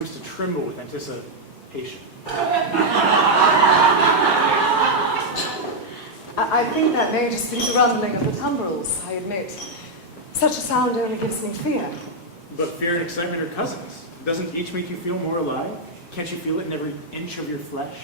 seems to tremble with anticipation. I think that may just be the rumbling of the tumbrils, I admit. Such a sound only gives me fear. But fear and excitement are cousins. Doesn't each make you feel more alive? Can't you feel it in every inch of your flesh?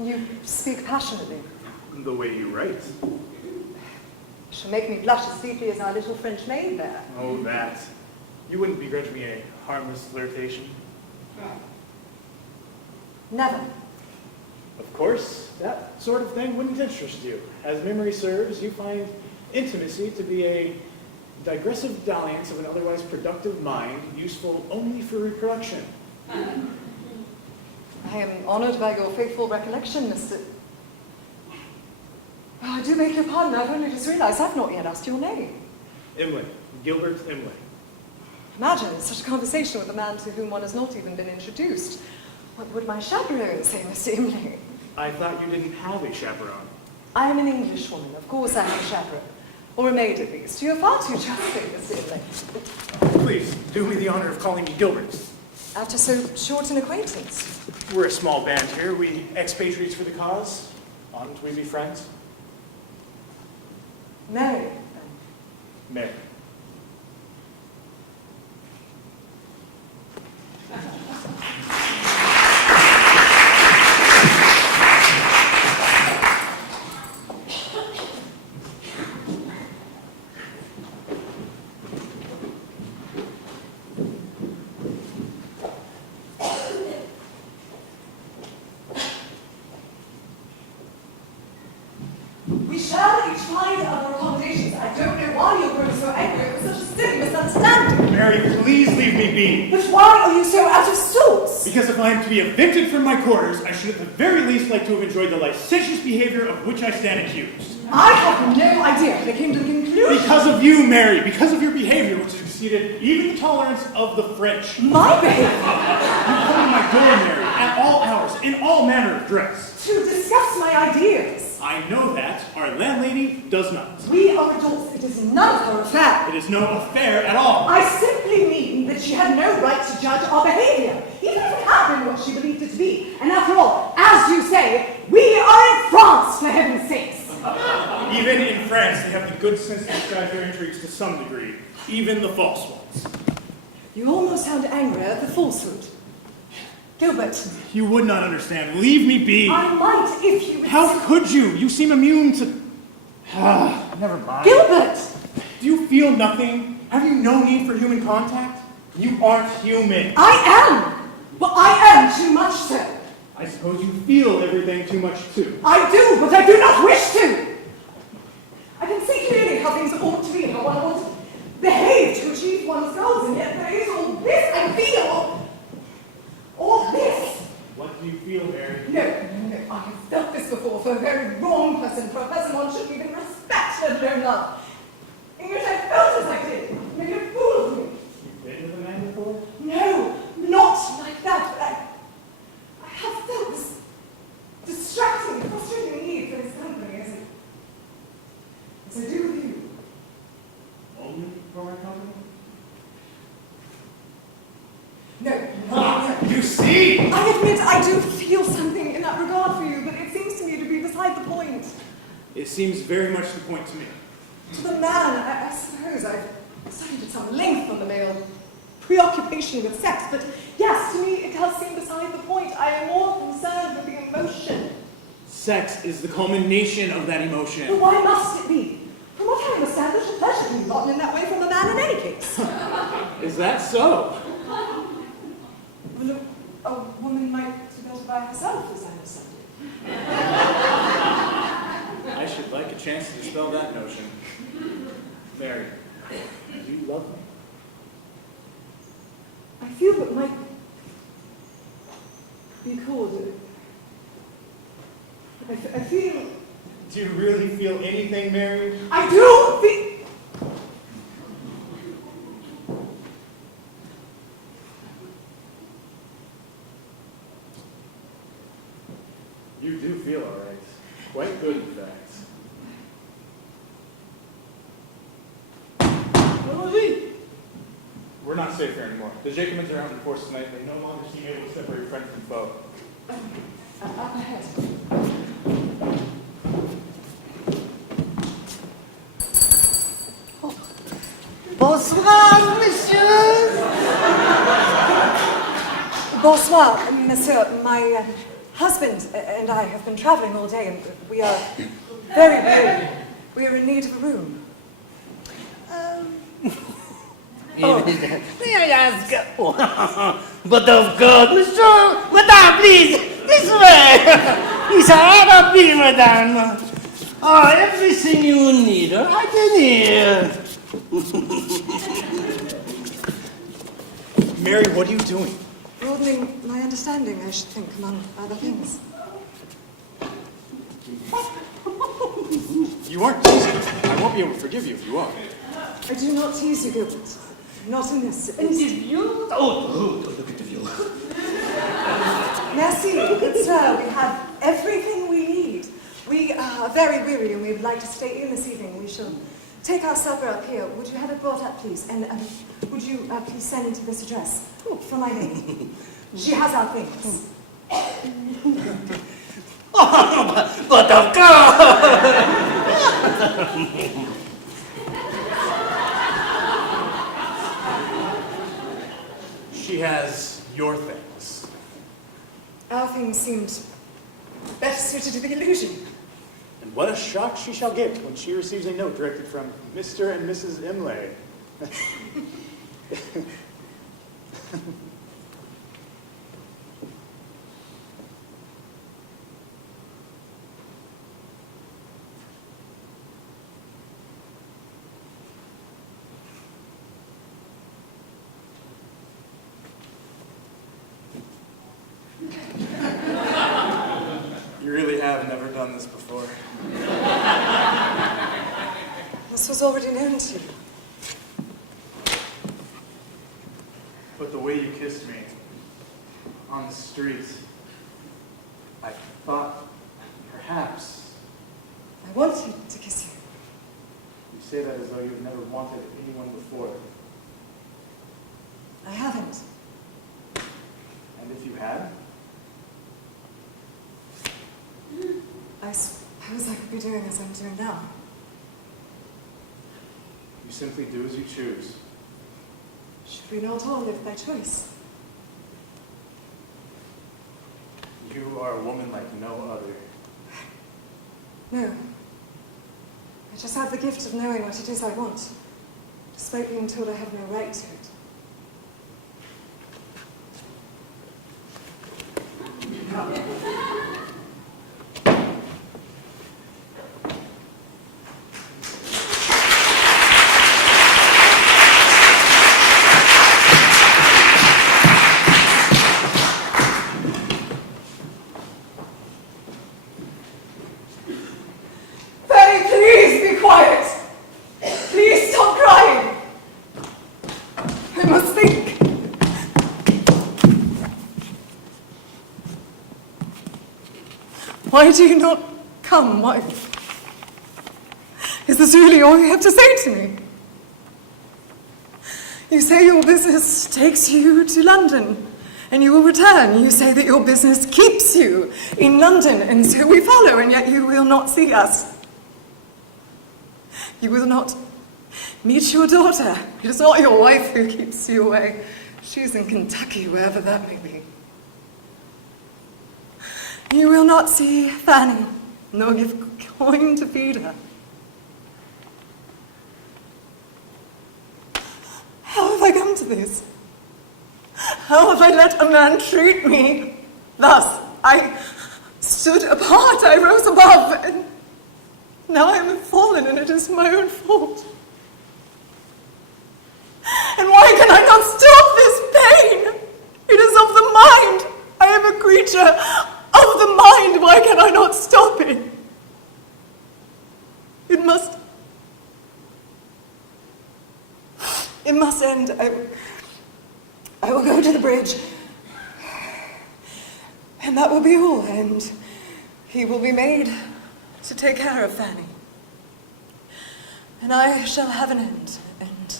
You speak passionately. The way you write. Shall make me blush as deeply as our little French maid there. Oh, that. You wouldn't begrudge me a harmless flirtation? Never. Of course, that sort of thing wouldn't interest you. As memory serves, you find intimacy to be a digressive dalliance of an otherwise productive mind, useful only for reproduction. I am honored by your faithful recollection, Mr. Oh, I do beg your pardon, I've only just realized I've not yet asked your name. Imlay. Gilbert Imlay. Imagine such a conversation with a man to whom one has not even been introduced. What would my chaperone say, Mr. Imlay? I thought you didn't have a chaperone. I am an Englishwoman, of course I am a chaperone. Or a maid, at least. You're far too trusting, Mr. Imlay. Please, do me the honor of calling me Gilbert. After so short an acquaintance. We're a small band here. We expatriates for the cause. Oughtn't we be friends? Mary. Maid. We shall each find other accommodations. I don't know why you're growing so angry. It was such a silly misunderstanding. Mary, please leave me be. But why are you so out of sorts? Because if I am to be evicted from my quarters, I should at the very least like to have enjoyed the licentious behavior of which I stand accused. I have no idea how they came to the conclusion. Because of you, Mary. Because of your behavior, which has exceeded even the tolerance of the French. My behavior? You come to my door, Mary, at all hours, in all manner of dress. To discuss my ideas. I know that. Our landlady does not. We are adults. It is none of her affair. It is no affair at all. I simply mean that she had no right to judge our behavior, even if it had been what she believed it to be. And after all, as you say, we are in France, for heaven's sakes. Even in France, they have the good sense to disguise their intrigues to some degree, even the false ones. You almost sound angry at the falsehood. Gilbert. You would not understand. Leave me be. I might if you would. How could you? You seem immune to... never mind. Gilbert! Do you feel nothing? Have you no need for human contact? You aren't human. I am! Well, I am too much so. I suppose you feel everything too much too. I do, but I do not wish to. I can see clearly how things ought to be and how one ought to behave to achieve one's goals, and yet there is all this I feel. All this. What do you feel, Mary? No, I have felt this before for a very wrong person, for a person one shouldn't even respect, let alone love. And yet I felt as I did, made a fool of me. You've been with a man before? No, not like that, but I have felt this distracting, frustrating need for his company as I do with you. Only for my company? No, You see? I admit I do feel something in that regard for you, but it seems to me to be beside the point. It seems very much the point to me. To the man, I suppose I've studied at some length on the male preoccupation with sex, but yes, to me it does seem beside the point. I am more concerned with the emotion. Sex is the culmination of that emotion. But why must it be? From what I understand, there's a pleasure to be gotten in that way from a man in any case. Is that so? Well, a woman might do better by herself, as I understand it. I should like a chance to dispel that notion. Mary, do you love me? I feel that might be called. I feel. Do you really feel anything, Mary? I do feel. You do feel all right. Quite good, in fact. We're not safe here anymore. The Jacobins are out in force tonight. They no longer seem able to separate friend from foe. Up ahead. Bonsoir, monsieur. Bonsoir, monsieur. My husband and I have been traveling all day, and we are very weary. We are in need of a room. May I ask? But of course, monsieur. Madame, please, this way. It's a be, madame. Oh, everything you need, right in here. Mary, what are you doing? Broadening my understanding, I should think, among other things. You aren't teasing me. I won't be able to forgive you if you are. I do not tease you, Gilbert. Not in this. And the view? Oh, look at the view. Merci, good sir. We have everything we need. We are very weary and we would like to stay in this evening. We shall take our supper up here. Would you have it brought up, please? And would you please send to this address for my maid? She has our things. Oh, but of course. She has your things. Our things seemed better suited to the illusion. And what a shock she shall get when she receives a note directed from Mr. and Mrs. Imlay. You really have never done this before. This was already known to you. But the way you kissed me on the street, I thought perhaps I want you to kiss you. you say that as though you've never wanted anyone before. I haven't. And if you had, I suppose I could be doing as I'm doing now. you simply do as you choose. Should we not all live by choice? You are a woman like no other. No. I just have the gift of knowing what it is I want, despite being told I have no right to it. Why do you not come? Why? Is this really all you have to say to me? You say your business takes you to London, and you will return. You say that your business keeps you in London, and so we follow, and yet you will not see us. You will not meet your daughter. It is not your wife who keeps you away. She's in Kentucky, wherever that may be. You will not see Fanny, nor give coin to feed her. How have I come to this? How have I let a man treat me thus? I stood apart, I rose above, and now I am fallen, and it is my own fault. And why can I not stop this pain? It is of the mind. I am a creature of the mind. Why can I not stop it? It must end. I will go to the bridge, and that will be all, and he will be made to take care of Fanny. And I shall have an end, and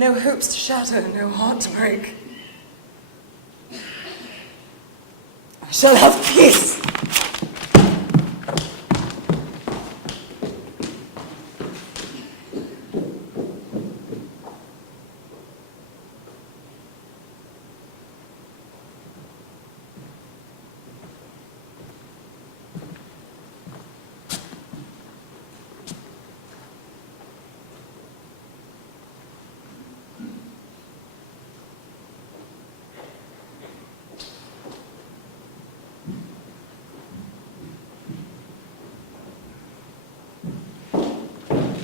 No hopes to shatter, no heart to break. I shall have peace.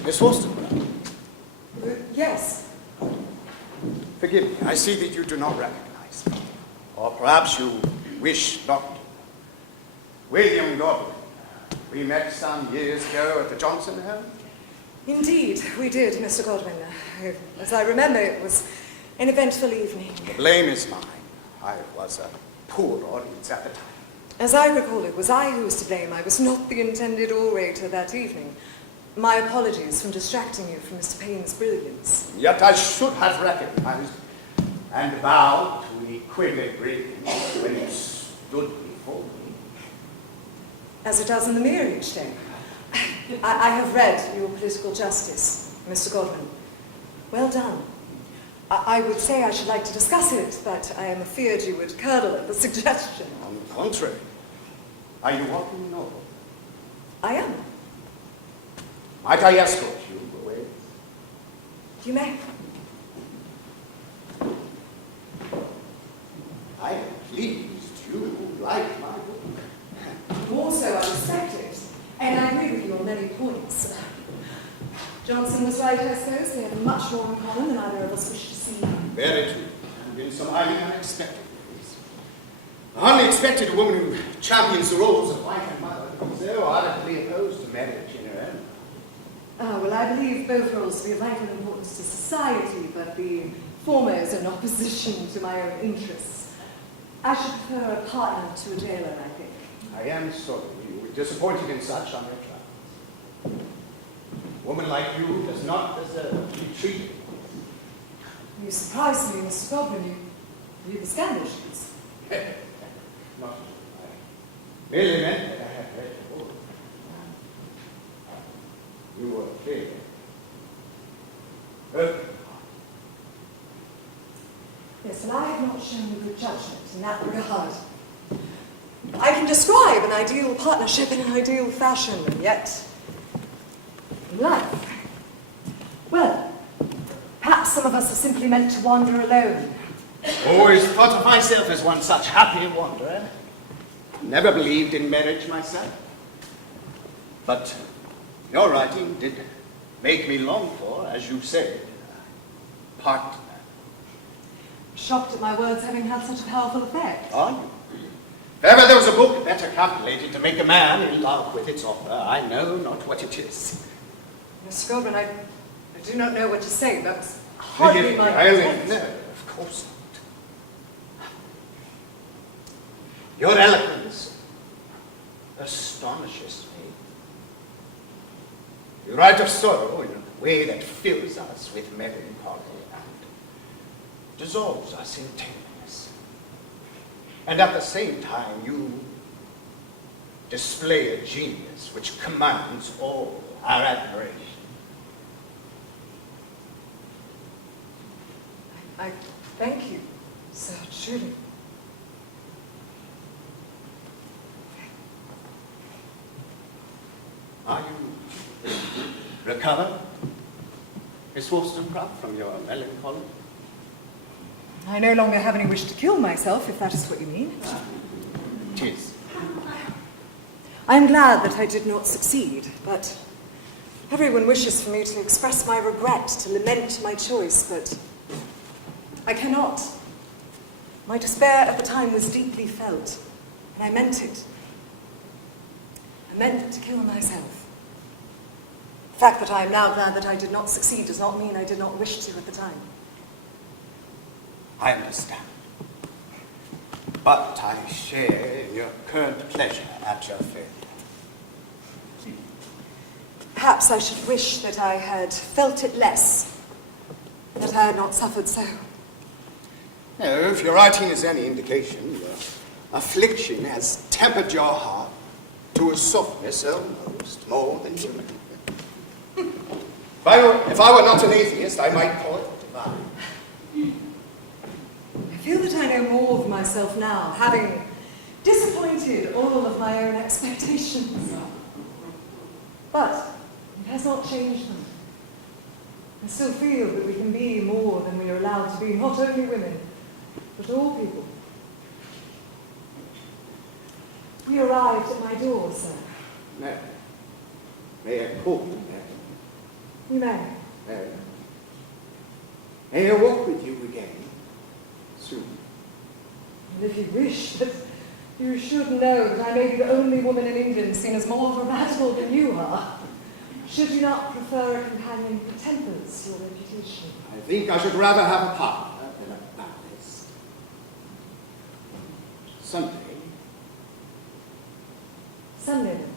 Miss Wollstonecraft, Yes. forgive me. I see that you do not recognize me. Or perhaps you wish not to. William Godwin. We met some years ago at the Johnson home. Indeed, we did, Mr. Godwin. As I remember, it was an eventful evening. The blame is mine. I was a poor audience at the time. As I recall, it was I who was to blame. I was not the intended orator that evening. My apologies for distracting you from Mr. Payne's brilliance. Yet I should have recognized and bowed to equilibrium when you stood before me. As it does in the mirror each day. I have read your political justice, Mr. Godwin. Well done. I would say I should like to discuss it, but I am afeard you would curdle at the suggestion. On the contrary, are you walking Noel? I am. Might I escort you away? You may. I am pleased you like my book. More so, I respect it. And I agree with you on many points. Johnson was right, I suppose. We have much more in common than either of us wish to see. Very true. And in some highly unexpected ways. I hardly expected a woman who champions the roles of wife and mother to be so ardently opposed to marriage in her own. Well, I believe both roles to be of vital importance to society, but the former is in opposition to my own interests. I should prefer a partner to a jailer, I think. I am sorry you were disappointed in such on your travels. A woman like you does not deserve to be treated. You surprise me, Mr. Godwin. You read the scandal sheets. Not I merely meant that I have read the book. You were clear. Perfect. Yes, and I have not shown you good judgment in that regard. I can describe an ideal partnership in an ideal fashion, and yet, in life, well, perhaps some of us are simply meant to wander alone. Always thought of myself as one such happy wanderer. Never believed in marriage myself. But your writing did make me long for, as you said, a partner. Shocked at my words having had such a powerful effect. Are you? If ever there was a book better calculated to make a man in love with its author, I know not what it is. Mr. Godwin, I do not know what to say. That's hardly Forgive me, my I only intent. know, of course not. Your eloquence astonishes me. You write of sorrow in a way that fills us with melancholy and dissolves us in tenderness. And at the same time, you display a genius which commands all our admiration. I thank you, sir, truly. Are you recovered, Miss Wollstonecraft, from your melancholy? I no longer have any wish to kill myself, if that is what you mean. It is. I am glad that I did not succeed, but everyone wishes for me to express my regret, to lament my choice, but I cannot. My despair at the time was deeply felt, and I meant it. I meant to kill myself. The fact that I am now glad that I did not succeed does not mean I did not wish to at the time. I understand. But I share in your current pleasure at your failure. Perhaps I should wish that I had felt it less, that I had not suffered so. Now, if your writing is any indication, your affliction has tempered your heart to a softness almost more than human. If I were not an atheist, I might call it divine. I feel that I know more of myself now, having disappointed all of my own expectations. But it has not changed them. I still feel that we can be more than we are allowed to be, not only women, but all people. We arrived at my door, sir. Mary, may I call you Mary? You may. Mary, may I walk with you again soon? And if you wish, but you should know that I may be the only woman in England seen as more grammatical than you are. Should you not prefer a companion who tempers your reputation? I think I should rather have a partner than a ballast. Someday. Sunday, then.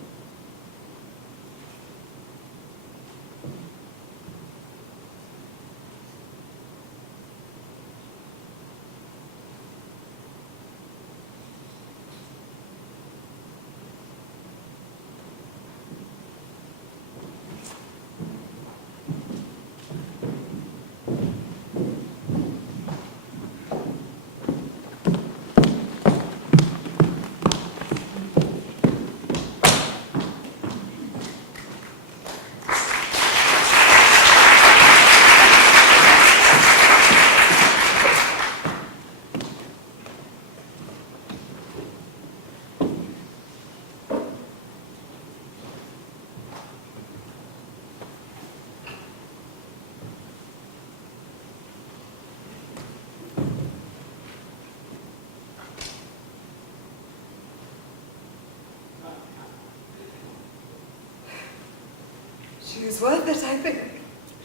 She is worth it, I think.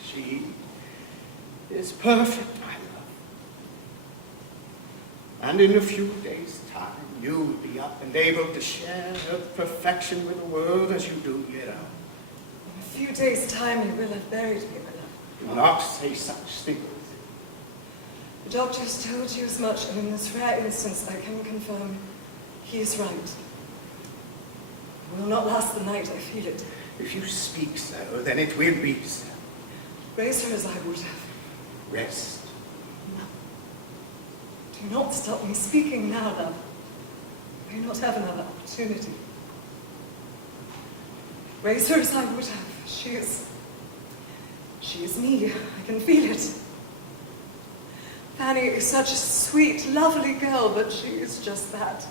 She is perfect, my love. And in a few days' time, you will be up and able to share her perfection with the world as you do your own. In a few days' time, you will have buried me, my love. Do not say such things. The doctor has told you as much, and in this rare instance, I can confirm he is right. It will not last the night, I feel it. If you speak so, then it will be so. Raise her as I would have. Rest. No. Do not stop me speaking now, love. I may not have another opportunity. Raise her as I would have. She is me. I can feel it. Fanny is such a sweet, lovely girl, but she is just that.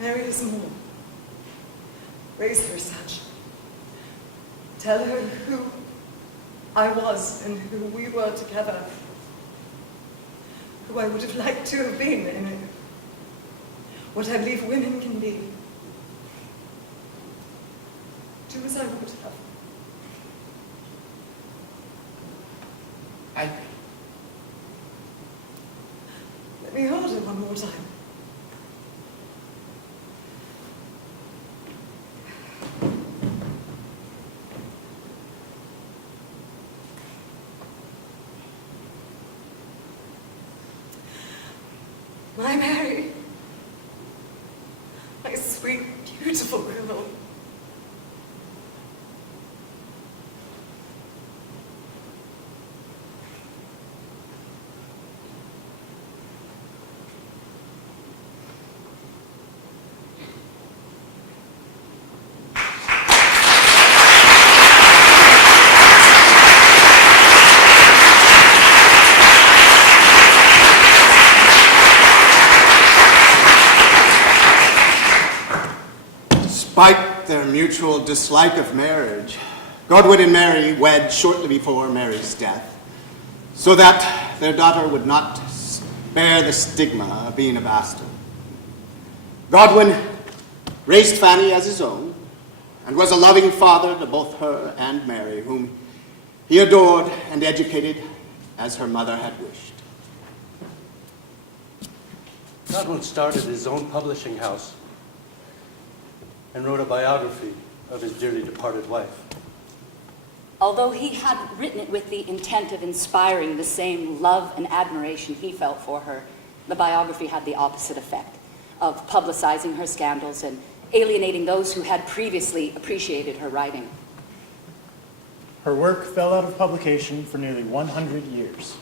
Mary is more. Raise her such. Tell her who I was and who we were together. Who I would have liked to have been in it. What I believe women can be. Do as I would have. Let me hold her one more time. My Mary, my sweet, beautiful girl. Despite their mutual dislike of marriage, Godwin and Mary wed shortly before Mary's death, so that their daughter would not bear the stigma of being a bastard. Godwin raised Fanny as his own, and was a loving father to both her and Mary, whom he adored and educated as her mother had wished. Godwin started his own publishing house and wrote a biography of his dearly departed wife. Although he had written it with the intent of inspiring the same love and admiration he felt for her, the biography had the opposite effect of publicizing her scandals and alienating those who had previously appreciated her writing. Her work fell out of publication for nearly 100 years.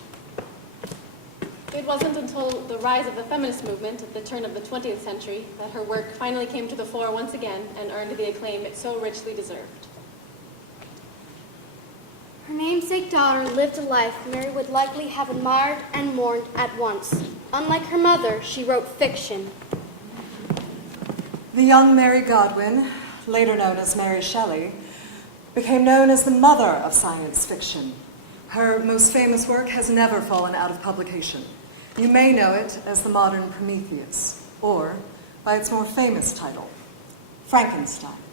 It wasn't until the rise of the feminist movement at the turn of the 20th century that her work finally came to the fore once again and earned the acclaim it so richly deserved. Her namesake daughter lived a life Mary would likely have admired and mourned at once. Unlike her mother, she wrote fiction. The young Mary Godwin, later known as Mary Shelley, became known as the mother of science fiction. Her most famous work has never fallen out of publication. You may know it as the modern Prometheus, or by its more famous title, Frankenstein.